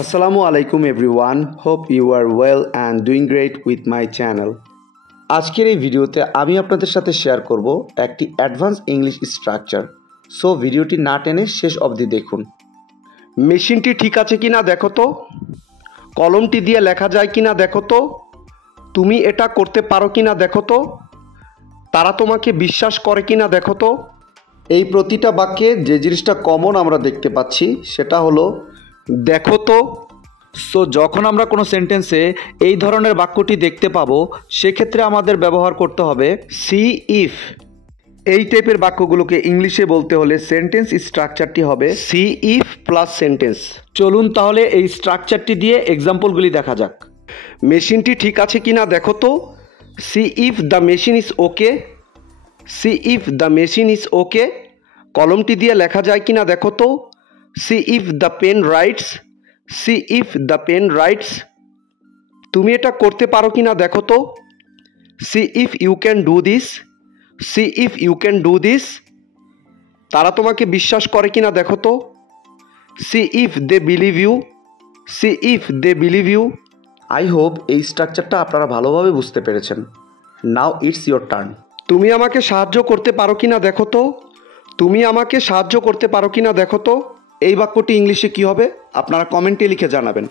Assalamu alaikum everyone. Hope you are well and doing great with my channel. আজকের এই ভিডিওতে আমি আপনাদের সাথে শেয়ার করব একটি অ্যাডভান্স ইংলিশ স্ট্রাকচার। সো ভিডিওটি না টেনে শেষ অবধি দেখুন। মেশিনটি ঠিক আছে কিনা দেখো তো, কলমটি দিয়ে লেখা যায় কিনা দেখো তো, তুমি এটা করতে পারো কিনা দেখো তো, তারা তোমাকে বিশ্বাস করে কিনা দেখো তো। এই প্রতিটা বাক্যে যে জিনিসটা কমন আমরা দেখতে পাচ্ছি সেটা হলো দেখো তো। সো যখন আমরা কোনো সেন্টেন্সে এই ধরনের বাক্যটি দেখতে পাবো সেক্ষেত্রে আমাদের ব্যবহার করতে হবে সি ইফ। এই টাইপের বাক্যগুলোকে ইংলিশে বলতে হলে সেন্টেন্স স্ট্রাকচারটি হবে সি ইফ প্লাস সেন্টেন্স। চলুন তাহলে এই স্ট্রাকচারটি দিয়ে এক্সাম্পলগুলি দেখা যাক। মেশিনটি ঠিক আছে কিনা দেখো তো, see if the machine is okay. See if the machine is okay. কলমটি দিয়ে লেখা যায় কিনা দেখো তো, see if the pen writes. See if the pen writes. তুমি এটা করতে পারো কিনা দেখো তো, see if you can do this. See if you can do this. তারা তোমাকে বিশ্বাস করে কিনা দেখো তো, see if they believe you. See if they believe you. I hope এই স্ট্রাকচারটা আপনারা ভালোভাবে বুঝতে পেরেছেন। Now it's your turn. তুমি আমাকে সাহায্য করতে পারো কিনা দেখো তো, তুমি আমাকে সাহায্য করতে পারো কিনা দেখো তো। এই বাক্যটি ইংলিশে কী হবে আপনারা কমেন্টে লিখে জানাবেন।